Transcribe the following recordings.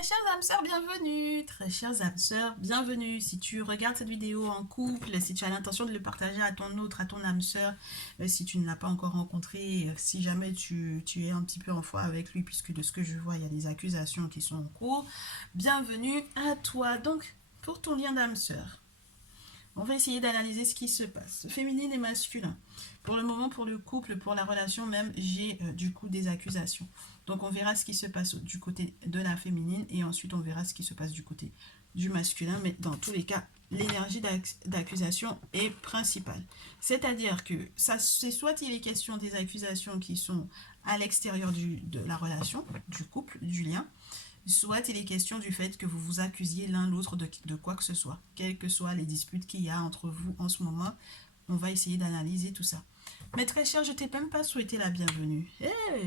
Très chères âmes sœurs, bienvenue. Très chères âmes sœurs, bienvenue. Si tu regardes cette vidéo en couple, si tu as l'intention de le partager à ton autre, à ton âme sœur, si tu ne l'as pas encore rencontré, si jamais tu es un petit peu en foi avec lui, puisque de ce que je vois, il y a des accusations qui sont en cours, bienvenue à toi. Donc, pour ton lien d'âme sœur, on va essayer d'analyser ce qui se passe, féminine et masculin. Pour le moment, pour le couple, pour la relation même, j'ai du coup des accusations. Donc on verra ce qui se passe du côté de la féminine et ensuite on verra ce qui se passe du côté du masculin. Mais dans tous les cas, l'énergie d'accusation est principale. C'est-à-dire que c'est soit il est question des accusations qui sont à l'extérieur de la relation, du couple, du lien, soit il est question du fait que vous vous accusiez l'un l'autre de quoi que ce soit, quelles que soient les disputes qu'il y a entre vous en ce moment. On va essayer d'analyser tout ça. Mais très cher, je t'ai même pas souhaité la bienvenue.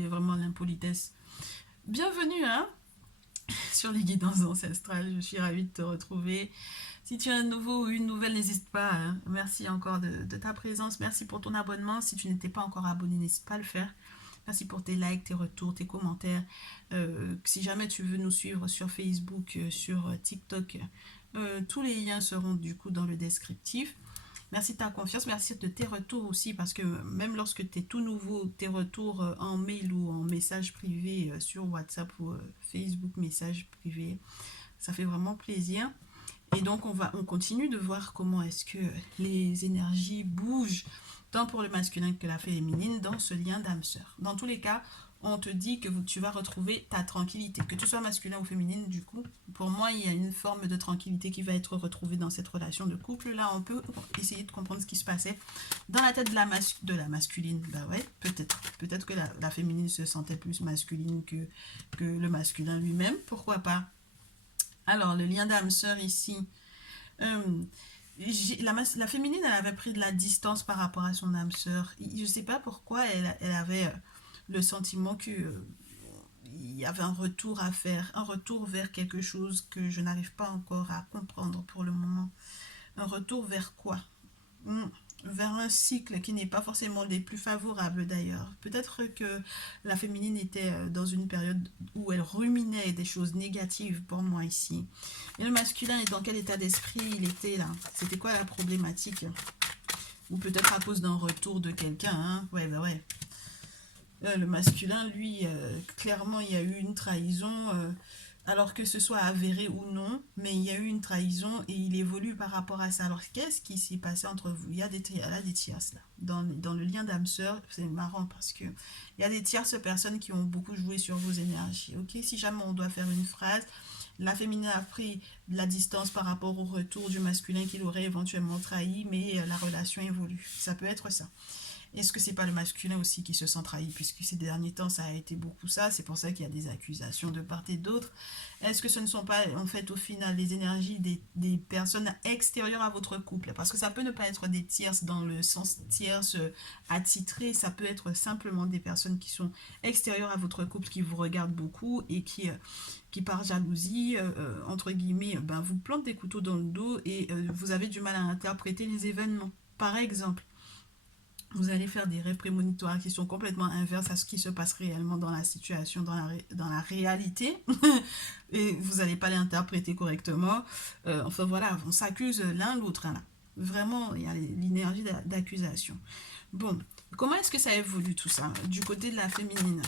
Vraiment l'impolitesse. Bienvenue, hein, sur les guidances ancestrales. Je suis ravie de te retrouver. Si tu es un nouveau ou une nouvelle, n'hésite pas. Hein. Merci encore de ta présence. Merci pour ton abonnement. Si tu n'étais pas encore abonné, n'hésite pas à le faire. Merci pour tes likes, tes retours, tes commentaires. Si jamais tu veux nous suivre sur Facebook, sur TikTok, tous les liens seront du coup dans le descriptif. Merci de ta confiance, merci de tes retours aussi, parce que même lorsque tu es tout nouveau, tes retours en mail ou en message privé sur WhatsApp ou Facebook, message privé, ça fait vraiment plaisir. Et donc on continue de voir comment est-ce que les énergies bougent, tant pour le masculin que la féminine, dans ce lien d'âme-sœur. Dans tous les cas, on te dit que tu vas retrouver ta tranquillité. Que tu sois masculin ou féminine, du coup, pour moi, il y a une forme de tranquillité qui va être retrouvée dans cette relation de couple. Là, on peut essayer de comprendre ce qui se passait dans la tête de la masculine. Bah ouais, peut-être. Peut-être que la féminine se sentait plus masculine que le masculin lui-même. Pourquoi pas? Alors, le lien d'âme-sœur ici... la féminine, elle avait pris de la distance par rapport à son âme sœur. Je ne sais pas pourquoi elle avait le sentiment que il y avait un retour à faire, un retour vers quelque chose que je n'arrive pas encore à comprendre pour le moment. Un retour vers quoi? Vers un cycle qui n'est pas forcément des plus favorables d'ailleurs. Peut-être que la féminine était dans une période où elle ruminait des choses négatives pour moi ici. Et le masculin est dans quel état d'esprit il était là? C'était quoi la problématique? Ou peut-être à cause d'un retour de quelqu'un, hein? Ouais, bah ouais. Le masculin, lui, clairement, il y a eu une trahison, alors que ce soit avéré ou non, mais il y a eu une trahison et il évolue par rapport à ça. Alors, qu'est-ce qui s'est passé entre vous? Il y a des tierces, là. Dans le lien d'âme-sœur, c'est marrant parce que il y a des tierces personnes qui ont beaucoup joué sur vos énergies. Ok, si jamais on doit faire une phrase, la féminine a pris de la distance par rapport au retour du masculin qu'il aurait éventuellement trahi, mais la relation évolue. Ça peut être ça. Est-ce que c'est pas le masculin aussi qui se sent trahi, puisque ces derniers temps ça a été beaucoup ça, c'est pour ça qu'il y a des accusations de part et d'autre. Est-ce que ce ne sont pas en fait au final les énergies des personnes extérieures à votre couple? Parce que ça peut ne pas être des tierces dans le sens tierce attitré, ça peut être simplement des personnes qui sont extérieures à votre couple, qui vous regardent beaucoup et qui par jalousie, entre guillemets, ben, vous plantent des couteaux dans le dos et vous avez du mal à interpréter les événements. Par exemple, vous allez faire des rêves prémonitoires qui sont complètement inverses à ce qui se passe réellement dans la situation, dans la réalité. Et vous n'allez pas les interpréter correctement. Enfin voilà, on s'accuse l'un l'autre. Hein, là. Vraiment, il y a l'énergie d'accusation. Bon, comment est-ce que ça évolue tout ça du côté de la féminine?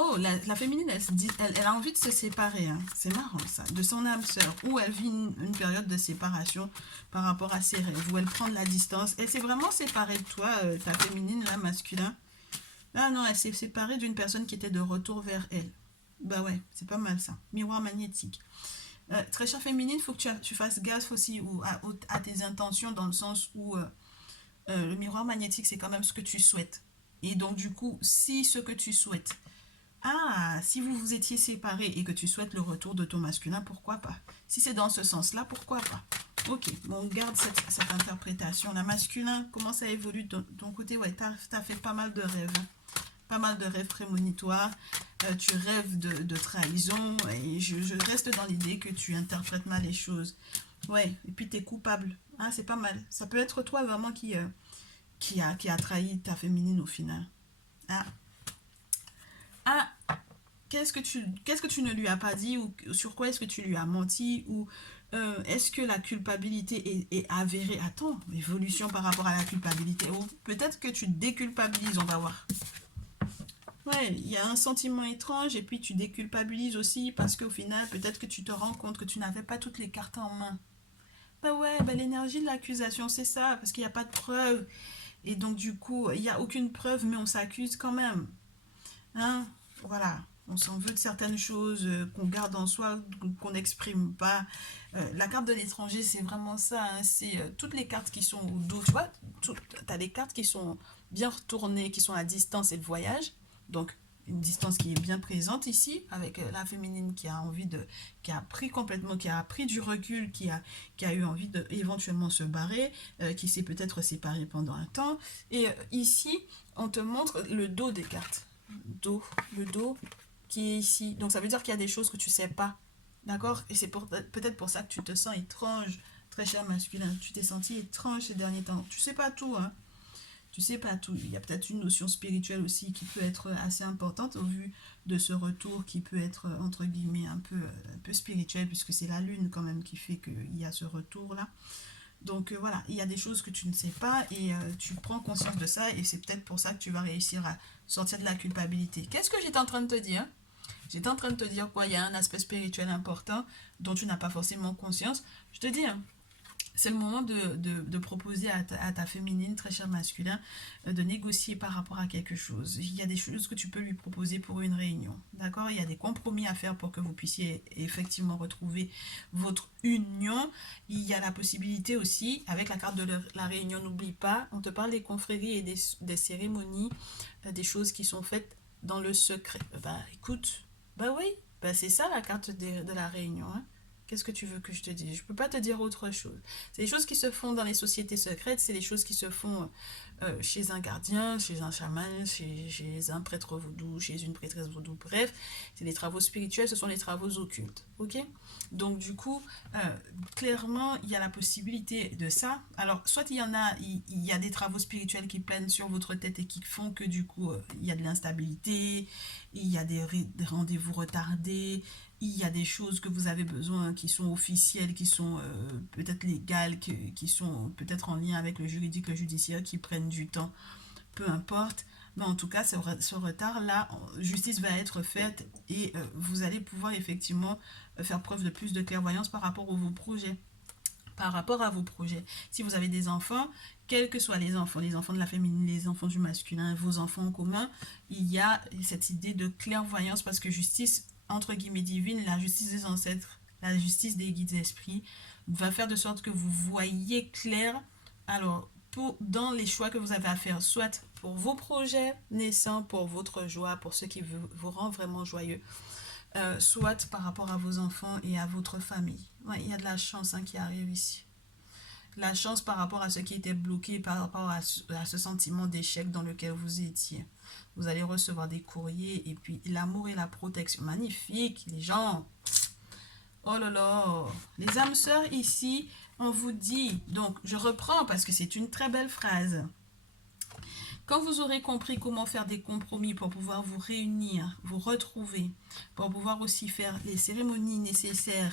Oh, la féminine, elle a envie de se séparer. Hein. C'est marrant ça. De son âme sœur. Ou elle vit une période de séparation par rapport à ses rêves. Où elle prend de la distance. Elle s'est vraiment séparée de toi, ta féminine, là, masculin. Ah non, elle s'est séparée d'une personne qui était de retour vers elle. Bah ouais, c'est pas mal ça. Miroir magnétique. Très chère féminine, il faut que tu fasses gaffe aussi à tes intentions dans le sens où le miroir magnétique, c'est quand même ce que tu souhaites. Et donc, du coup, si ce que tu souhaites, si vous vous étiez séparés et que tu souhaites le retour de ton masculin, pourquoi pas? Si c'est dans ce sens-là, pourquoi pas? Ok, bon, on garde cette interprétation. La masculin, comment ça évolue de ton côté? Ouais, t'as fait pas mal de rêves. Pas mal de rêves prémonitoires. Tu rêves de trahison. Et je reste dans l'idée que tu interprètes mal les choses. Ouais, et puis t'es coupable. Ah, c'est pas mal. Ça peut être toi vraiment qui a trahi ta féminine au final. Ah, ah, qu'est-ce que tu ne lui as pas dit, ou sur quoi est-ce que tu lui as menti, ou est-ce que la culpabilité est avérée? Attends, évolution par rapport à la culpabilité. Ou peut-être que tu déculpabilises, on va voir. Ouais, il y a un sentiment étrange et puis tu déculpabilises aussi parce qu'au final, peut-être que tu te rends compte que tu n'avais pas toutes les cartes en main. Bah ouais, bah l'énergie de l'accusation, c'est ça, parce qu'il n'y a pas de preuve. Et donc du coup, il n'y a aucune preuve, mais on s'accuse quand même. Hein? Voilà. On s'en veut de certaines choses qu'on garde en soi, qu'on n'exprime pas. La carte de l'étranger, c'est vraiment ça. Hein. C'est toutes les cartes qui sont au dos. Tu vois, tu as des cartes qui sont bien retournées, qui sont à distance et le voyage. Donc, une distance qui est bien présente ici, avec la féminine qui a envie de, qui a pris complètement, qui a pris du recul, qui a eu envie de éventuellement se barrer, qui s'est peut-être séparée pendant un temps. Et ici, on te montre le dos des cartes. Le dos qui est ici. Donc ça veut dire qu'il y a des choses que tu sais pas. D'accord? Et c'est peut-être pour ça que tu te sens étrange, très cher masculin. Tu t'es senti étrange ces derniers temps. Tu sais pas tout, hein. Tu sais pas tout. Il y a peut-être une notion spirituelle aussi qui peut être assez importante au vu de ce retour qui peut être entre guillemets un peu spirituel puisque c'est la lune quand même qui fait qu'il y a ce retour là. Donc voilà, il y a des choses que tu ne sais pas et tu prends conscience de ça et c'est peut-être pour ça que tu vas réussir à sortir de la culpabilité. Qu'est-ce que j'étais en train de te dire? J'étais en train de te dire quoi? Il y a un aspect spirituel important dont tu n'as pas forcément conscience. Je te dis, hein, c'est le moment de proposer à ta féminine, très cher masculin, de négocier par rapport à quelque chose. Il y a des choses que tu peux lui proposer pour une réunion. D'accord? Il y a des compromis à faire pour que vous puissiez effectivement retrouver votre union. Il y a la possibilité aussi, avec la carte de la réunion, n'oublie pas, on te parle des confréries et des cérémonies, des choses qui sont faites dans le secret. Bah écoute, bah oui, bah c'est ça la carte de la réunion. Hein. Qu'est-ce que tu veux que je te dise? Je peux pas te dire autre chose. C'est les choses qui se font dans les sociétés secrètes, c'est les choses qui se font chez un gardien, chez un chaman, chez un prêtre vaudou, chez une prêtresse vaudou. Bref, c'est les travaux spirituels, ce sont les travaux occultes. Ok? Donc du coup, euh, clairement, il y a la possibilité de ça. Alors, soit il y a des travaux spirituels qui planent sur votre tête et qui font que du coup, il y a de l'instabilité, il y a des rendez-vous retardés, il y a des choses que vous avez besoin qui sont officielles, qui sont peut-être légales, qui sont peut-être en lien avec le juridique, le judiciaire, qui prennent du temps, peu importe. Mais en tout cas, ce retard-là, justice va être faite et vous allez pouvoir effectivement faire preuve de plus de clairvoyance par rapport à vos projets. Par rapport à vos projets. Si vous avez des enfants, quels que soient les enfants de la féminine, les enfants du masculin, vos enfants en commun, il y a cette idée de clairvoyance parce que justice, entre guillemets divine, la justice des ancêtres, la justice des guides esprits, va faire de sorte que vous voyez clair, alors, dans les choix que vous avez à faire, soit pour vos projets naissants, pour votre joie, pour ce qui vous rend vraiment joyeux, soit par rapport à vos enfants et à votre famille. Ouais, il y a de la chance hein, qui arrive ici. La chance par rapport à ce qui était bloqué, par rapport à ce sentiment d'échec dans lequel vous étiez. Vous allez recevoir des courriers et puis l'amour et la protection. Magnifique, les gens. Oh là là. Les âmes sœurs ici, on vous dit, donc je reprends parce que c'est une très belle phrase. Quand vous aurez compris comment faire des compromis pour pouvoir vous réunir, vous retrouver, pour pouvoir aussi faire les cérémonies nécessaires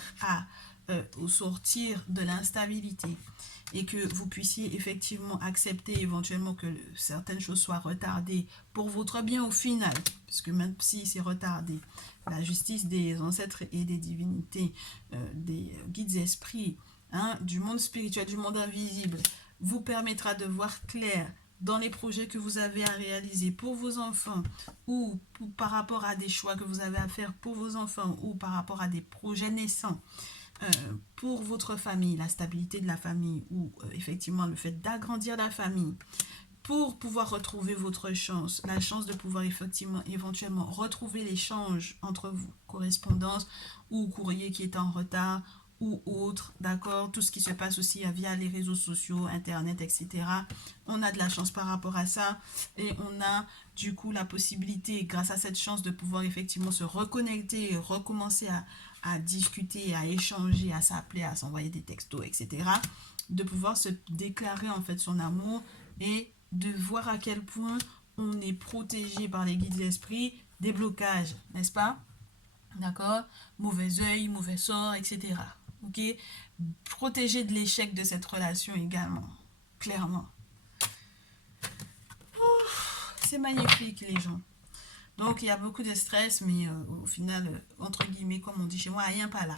au sortir de l'instabilité et que vous puissiez effectivement accepter éventuellement que certaines choses soient retardées pour votre bien au final, puisque même si c'est retardé, la justice des ancêtres et des divinités, des guides esprits, hein, du monde spirituel, du monde invisible, vous permettra de voir clair dans les projets que vous avez à réaliser pour vos enfants ou par rapport à des choix que vous avez à faire pour vos enfants ou par rapport à des projets naissants pour votre famille, la stabilité de la famille ou effectivement le fait d'agrandir la famille pour pouvoir retrouver votre chance, la chance de pouvoir effectivement éventuellement retrouver l'échange entre vous, correspondance ou courrier qui est en retard ou autre, d'accord, tout ce qui se passe aussi via les réseaux sociaux, internet, etc. On a de la chance par rapport à ça et on a du coup la possibilité, grâce à cette chance, de pouvoir effectivement se reconnecter et recommencer à discuter, à échanger, à s'appeler, à s'envoyer des textos, etc. De pouvoir se déclarer en fait son amour et de voir à quel point on est protégé par les guides d'esprit des blocages, n'est-ce pas? D'accord? Mauvais œil, mauvais sort, etc. Ok? Protéger de l'échec de cette relation également, clairement. C'est magnifique, les gens. Donc, il y a beaucoup de stress, mais au final, entre guillemets, comme on dit chez moi, rien pas là.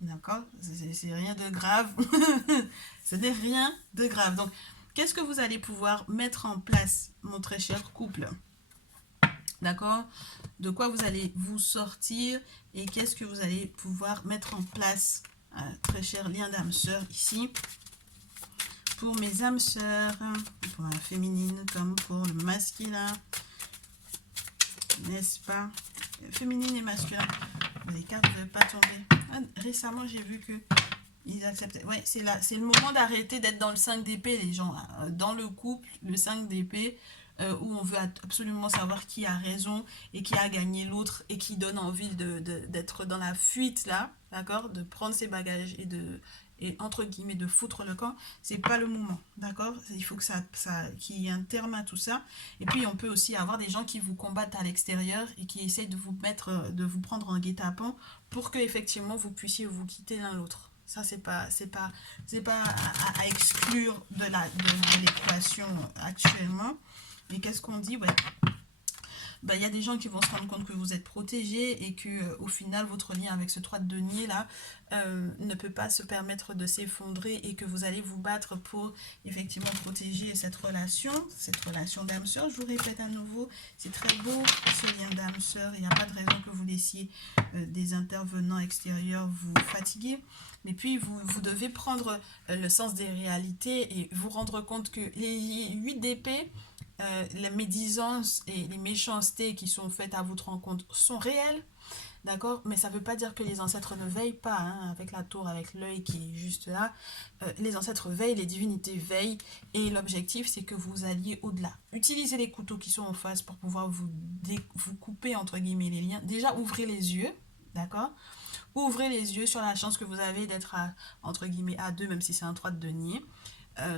D'accord? C'est rien de grave. Ce n'est rien de grave. Donc, qu'est-ce que vous allez pouvoir mettre en place, mon très cher couple? D'accord? De quoi vous allez vous sortir et qu'est-ce que vous allez pouvoir mettre en place, très cher lien d'âme sœur ici, pour mes âmes sœurs, pour la féminine comme pour le masculin, n'est-ce pas? Féminine et masculin. Les cartes ne veulent pas tomber. Récemment, j'ai vu que ils acceptaient. Ouais, c'est le moment d'arrêter d'être dans le 5 d'épée, les gens. Dans le couple, le 5 d'épée, où on veut absolument savoir qui a raison et qui a gagné l'autre et qui donne envie d'être dans la fuite, là, d'accord? De prendre ses bagages et entre guillemets de foutre le camp, c'est pas le moment, d'accord? Il faut que qu'il y ait un terme à tout ça. Et puis on peut aussi avoir des gens qui vous combattent à l'extérieur et qui essayent de vous mettre, de vous prendre en guet-apens pour que effectivement vous puissiez vous quitter l'un l'autre. Ça c'est pas à exclure de l'équation actuellement. Mais qu'est-ce qu'on dit? Ouais. Ben, y a des gens qui vont se rendre compte que vous êtes protégé et que au final votre lien avec ce 3 de denier là ne peut pas se permettre de s'effondrer et que vous allez vous battre pour effectivement protéger cette relation d'âme sœur. Je vous répète à nouveau, c'est très beau ce lien d'âme sœur, il n'y a pas de raison que vous laissiez des intervenants extérieurs vous fatiguer. Mais puis vous devez prendre le sens des réalités et vous rendre compte que les 8 d'épée, les médisances et les méchancetés qui sont faites à votre rencontre sont réelles, d'accord? Mais ça ne veut pas dire que les ancêtres ne veillent pas, hein, avec la tour, avec l'œil qui est juste là. Les ancêtres veillent, les divinités veillent, et l'objectif, c'est que vous alliez au-delà. Utilisez les couteaux qui sont en face pour pouvoir vous couper, entre guillemets, les liens. Déjà, ouvrez les yeux, d'accord? Ouvrez les yeux sur la chance que vous avez d'être, entre guillemets, à deux, même si c'est un 3 de denier.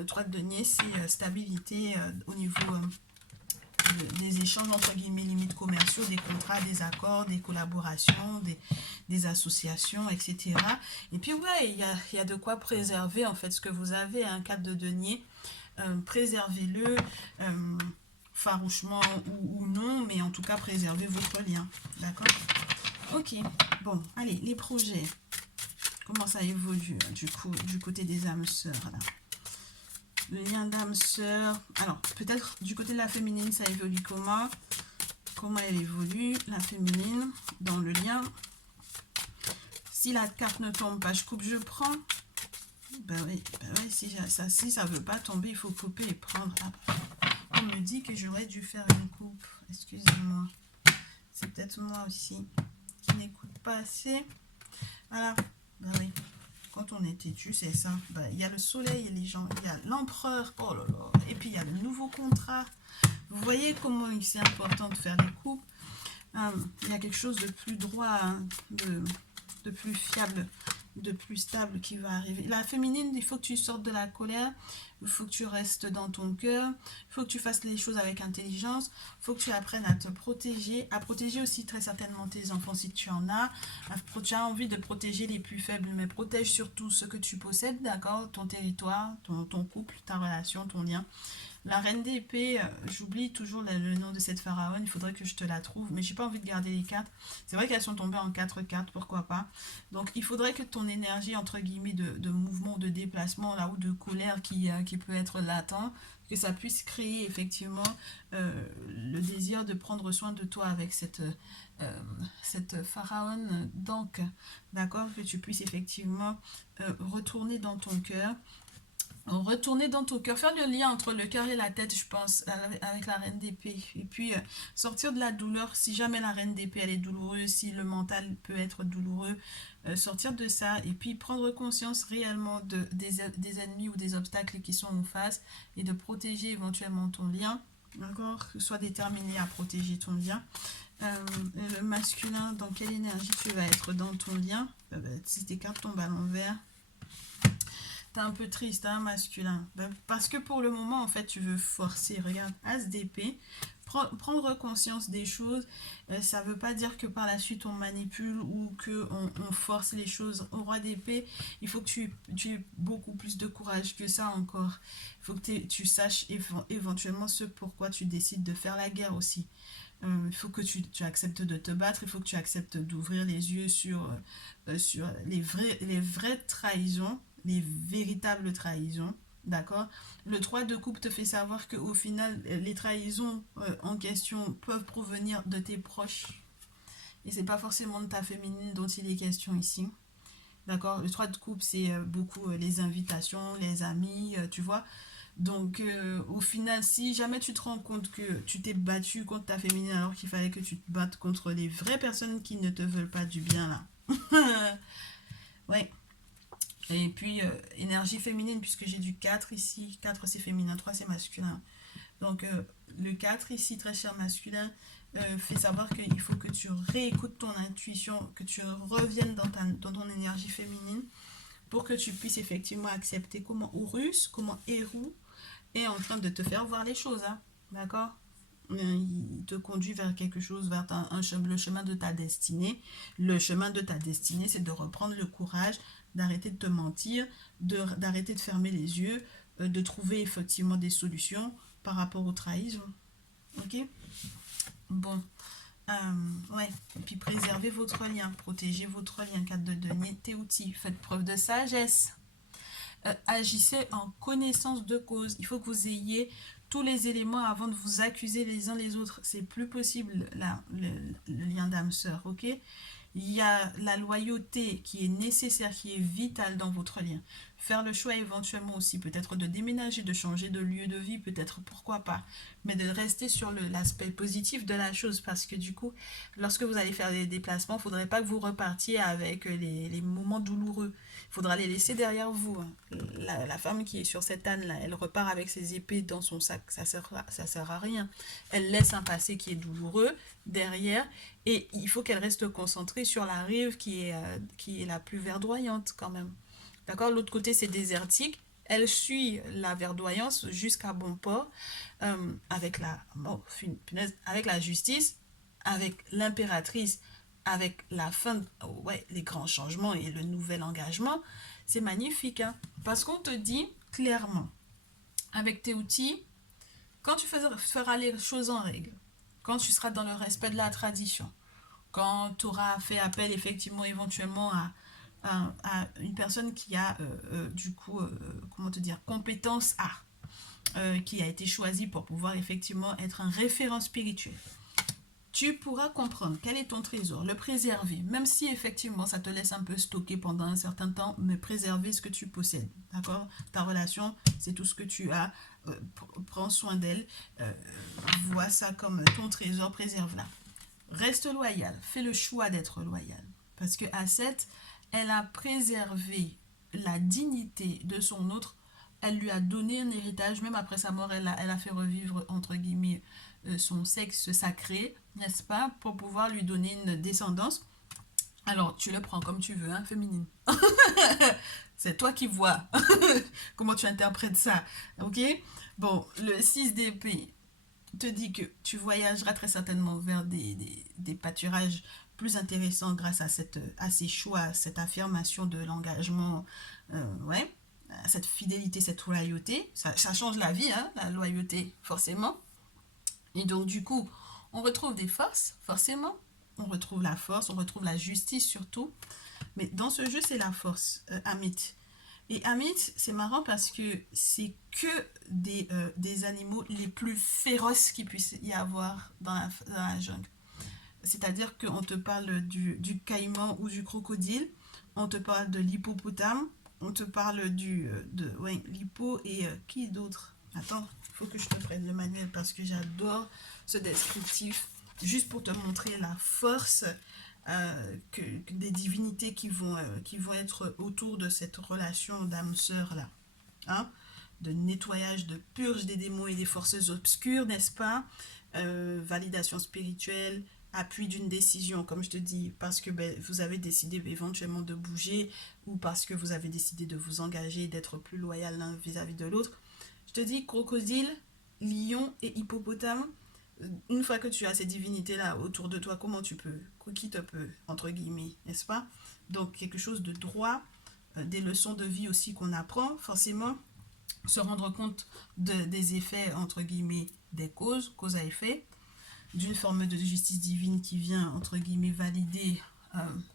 3 de denier, c'est stabilité au niveau des échanges, entre guillemets, limites commerciaux, des contrats, des accords, des collaborations, des associations, etc. Et puis, ouais, il y a de quoi préserver, en fait, ce que vous avez, un 4 de denier. Préservez-le, farouchement ou non, mais en tout cas, préservez votre lien. D'accord? Ok, bon, allez, les projets. Comment ça évolue, du coup, du côté des âmes sœurs, là? Le lien d'âme sœur. Alors, peut-être du côté de la féminine, ça évolue comment? Comment elle évolue, la féminine, dans le lien? Si la carte ne tombe pas, je coupe, je prends. Ben oui, si ça ne veut pas tomber, il faut couper et prendre. On me dit que j'aurais dû faire une coupe. Excusez-moi. C'est peut-être moi aussi qui n'écoute pas assez. Voilà. Ben oui. Quand on est têtu, c'est ça. Il y a le soleil et les gens, il y a l'empereur, oh là là, et puis il y a le nouveau contrat. Vous voyez comment c'est important de faire les coupes. Il y a quelque chose de plus droit, hein, de plus fiable, de plus stable qui va arriver. La féminine, il faut que tu sortes de la colère, il faut que tu restes dans ton cœur, il faut que tu fasses les choses avec intelligence, il faut que tu apprennes à te protéger, à protéger aussi très certainement tes enfants si tu en as. Tu as envie de protéger les plus faibles, mais protège surtout ce que tu possèdes, d'accord? Ton territoire, ton couple, ta relation, ton lien. La reine d'épée, j'oublie toujours le nom de cette pharaone, il faudrait que je te la trouve, mais j'ai pas envie de garder les cartes. C'est vrai qu'elles sont tombées en 4 cartes, pourquoi pas. Donc il faudrait que ton énergie, entre guillemets, de mouvement, de déplacement, là, ou de colère qui peut être latent, que ça puisse créer effectivement le désir de prendre soin de toi avec cette pharaone. Donc, d'accord, que tu puisses effectivement retourner dans ton cœur. Retourner dans ton cœur, faire le lien entre le cœur et la tête, je pense, avec la reine d'épée. Et puis, sortir de la douleur, si jamais la reine d'épée, elle est douloureuse, si le mental peut être douloureux, sortir de ça et puis prendre conscience réellement des ennemis ou des obstacles qui sont en face et de protéger éventuellement ton lien. D'accord? Que sois déterminé à protéger ton lien. Le masculin, dans quelle énergie tu vas être dans ton lien? Si tes cartes tombent à l'envers, un peu triste, hein, masculin. Parce que pour le moment, en fait, tu veux forcer. Regarde, As d'épée, prendre conscience des choses, ça ne veut pas dire que par la suite on manipule ou qu'on force les choses. Au roi d'épée, il faut que tu aies beaucoup plus de courage que ça encore. Il faut que tu saches éventuellement ce pourquoi tu décides de faire la guerre aussi. Il faut que tu acceptes de te battre, il faut que tu acceptes d'ouvrir les yeux sur les vraies trahisons, les véritables trahisons. D'accord? Le 3 de coupe te fait savoir qu'au final, les trahisons en question peuvent provenir de tes proches. Et c'est pas forcément de ta féminine dont il est question ici. D'accord? Le 3 de coupe, c'est beaucoup les invitations, les amis, tu vois. Donc, au final, si jamais tu te rends compte que tu t'es battu contre ta féminine alors qu'il fallait que tu te battes contre les vraies personnes qui ne te veulent pas du bien, là. Ouais. Et puis, énergie féminine, puisque j'ai du 4 ici. 4 c'est féminin, 3 c'est masculin. Donc, le 4 ici, très cher masculin, fait savoir qu'il faut que tu réécoutes ton intuition, que tu reviennes dans ton énergie féminine pour que tu puisses effectivement accepter comment Horus, comment Héros est en train de te faire voir les choses. Hein. D'accord? Il te conduit vers quelque chose, vers le chemin de ta destinée. Le chemin de ta destinée, c'est de reprendre le courage, d'arrêter de te mentir, d'arrêter de fermer les yeux, de trouver effectivement des solutions par rapport aux trahisons. Ok? Bon. Ouais. Et puis préservez votre lien, protégez votre lien. 4 de denier, Théouti. Faites preuve de sagesse. Agissez en connaissance de cause. Il faut que vous ayez tous les éléments avant de vous accuser les uns les autres. C'est plus possible là, le lien d'âme-sœur, ok? Il y a la loyauté qui est nécessaire, qui est vitale dans votre lien. Faire le choix éventuellement aussi, peut-être de déménager, de changer de lieu de vie, peut-être pourquoi pas. Mais de rester sur l'aspect positif de la chose, parce que du coup, lorsque vous allez faire des déplacements, il ne faudrait pas que vous repartiez avec les moments douloureux. Il faudra les laisser derrière vous. La femme qui est sur cette âne-là, elle repart avec ses épées dans son sac, ça sert à rien. Elle laisse un passé qui est douloureux derrière, et il faut qu'elle reste concentrée sur la rive qui est la plus verdoyante quand même. D'accord? L'autre côté, c'est désertique. Elle suit la verdoyance jusqu'à bon port avec avec la justice, avec l'impératrice, avec la fin, ouais, les grands changements et le nouvel engagement. C'est magnifique, hein? Parce qu'on te dit clairement, avec tes outils, quand tu feras les choses en règle, quand tu seras dans le respect de la tradition, quand tu auras fait appel effectivement éventuellement à une personne qui a du coup, comment te dire, compétence A, qui a été choisie pour pouvoir effectivement être un référent spirituel. Tu pourras comprendre quel est ton trésor, le préserver, même si effectivement ça te laisse un peu stocker pendant un certain temps, mais préserver ce que tu possèdes, d'accord? Ta relation, c'est tout ce que tu as, prends soin d'elle, vois ça comme ton trésor, préserve-la. Reste loyal, fais le choix d'être loyal, parce que A7, elle a préservé la dignité de son autre, elle lui a donné un héritage, même après sa mort, elle a fait revivre, entre guillemets, son sexe sacré, n'est-ce pas, pour pouvoir lui donner une descendance. Alors, tu le prends comme tu veux, hein, féminine. C'est toi qui vois comment tu interprètes ça, ok? Bon, le 6 d'épée te dit que tu voyageras très certainement vers des pâturages plus intéressants grâce à ces choix, à cette affirmation de l'engagement, ouais, à cette fidélité, cette loyauté. Ça change la vie, hein, la loyauté, forcément. Et donc, du coup, on retrouve des forces, forcément. On retrouve la force, on retrouve la justice surtout. Mais dans ce jeu, c'est la force, Amit. Et Amit, c'est marrant parce que c'est que des animaux les plus féroces qu'il puisse y avoir dans la jungle. C'est-à-dire qu'on te parle du caïman ou du crocodile, on te parle de l'hippopotame, on te parle ouais, l'hippo et qui d'autre? Attends, il faut que je te prenne le manuel parce que j'adore ce descriptif, juste pour te montrer la force des divinités qui vont être autour de cette relation d'âme-sœur là. Hein? De nettoyage, de purge des démons et des forces obscures, n'est-ce pas? Validation spirituelle, appui d'une décision, comme je te dis, parce que vous avez décidé éventuellement de bouger ou parce que vous avez décidé de vous engager, d'être plus loyal l'un vis-à-vis de l'autre. Je te dis crocodile, lion et hippopotame, une fois que tu as ces divinités-là autour de toi, comment tu peux, qui te peut, entre guillemets, n'est-ce pas? Donc, quelque chose de droit, des leçons de vie aussi qu'on apprend, forcément, se rendre compte des effets, entre guillemets, des causes, cause à effet, d'une forme de justice divine qui vient, entre guillemets, valider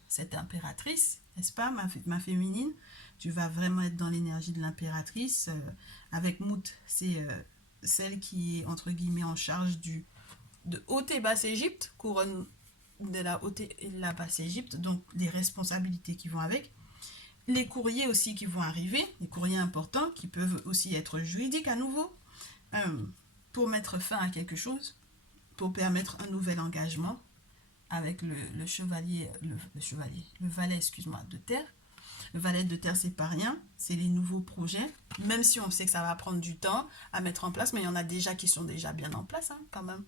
cette impératrice, n'est-ce pas, ma féminine. Tu vas vraiment être dans l'énergie de l'impératrice. Avec Mout, c'est celle qui est, entre guillemets, en charge de Haute et Basse Égypte, couronne de la Haute et de la Basse Égypte, donc les responsabilités qui vont avec. Les courriers aussi qui vont arriver, les courriers importants qui peuvent aussi être juridiques à nouveau, pour mettre fin à quelque chose, pour permettre un nouvel engagement avec le chevalier, le valet, excuse-moi, de terre. Le valet de terre, c'est pas rien, c'est les nouveaux projets, même si on sait que ça va prendre du temps à mettre en place, mais il y en a déjà qui sont déjà bien en place, hein, quand même.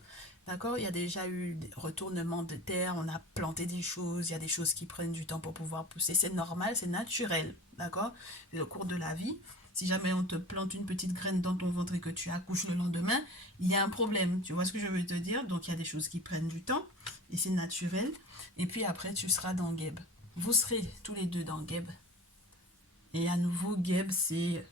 D'accord? Il y a déjà eu des retournements de terre, on a planté des choses, il y a des choses qui prennent du temps pour pouvoir pousser. C'est normal, c'est naturel. D'accord? Et au cours de la vie, si jamais on te plante une petite graine dans ton ventre et que tu accouches le lendemain, il y a un problème. Tu vois ce que je veux te dire? Donc il y a des choses qui prennent du temps et c'est naturel. Et puis après, tu seras dans Geb. Vous serez tous les deux dans Geb. Et à nouveau, Geb, c'est...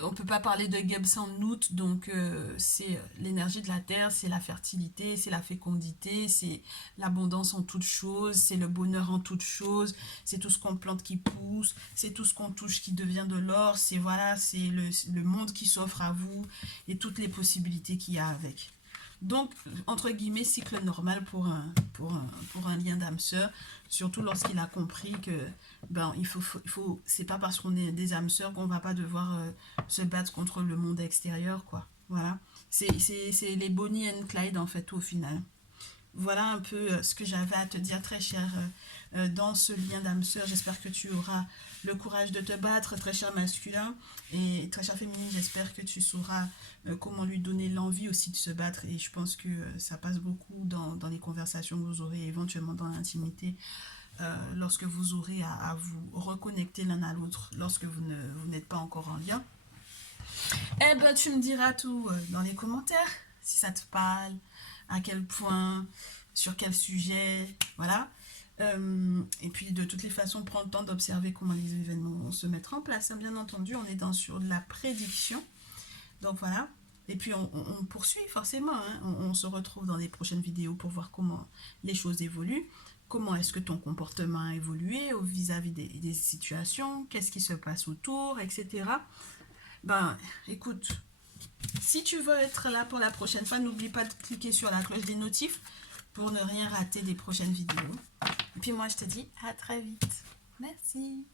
On ne peut pas parler de Geb sans Nout, donc c'est l'énergie de la terre, c'est la fertilité, c'est la fécondité, c'est l'abondance en toutes choses, c'est le bonheur en toutes choses, c'est tout ce qu'on plante qui pousse, c'est tout ce qu'on touche qui devient de l'or, c'est voilà, c'est le monde qui s'offre à vous et toutes les possibilités qu'il y a avec. Donc, entre guillemets, cycle normal pour un lien d'âme sœur, surtout lorsqu'il a compris que ben, c'est pas parce qu'on est des âmes sœurs qu'on va pas devoir se battre contre le monde extérieur, quoi. Voilà. C'est les Bonnie and Clyde, en fait, au final. Voilà un peu ce que j'avais à te dire, très cher, dans ce lien d'âme sœur. J'espère que tu auras le courage de te battre, très cher masculin, et très cher féminine. J'espère que tu sauras comment lui donner l'envie aussi de se battre. Et je pense que ça passe beaucoup dans les conversations que vous aurez, éventuellement dans l'intimité, lorsque vous aurez à vous reconnecter l'un à l'autre, lorsque vous n'êtes pas encore en lien. Eh ben, tu me diras tout dans les commentaires, si ça te parle, à quel point, sur quel sujet, voilà. Et puis, de toutes les façons, prends le temps d'observer comment les événements vont se mettre en place. Bien entendu, on est sur de la prédiction. Donc, voilà. Et puis, on poursuit forcément. Hein. On se retrouve dans les prochaines vidéos pour voir comment les choses évoluent. Comment est-ce que ton comportement a évolué vis-à-vis des situations, qu'est-ce qui se passe autour, etc. Ben, écoute, si tu veux être là pour la prochaine fois, n'oublie pas de cliquer sur la cloche des notifs pour ne rien rater des prochaines vidéos. Et puis moi, je te dis à très vite. Merci.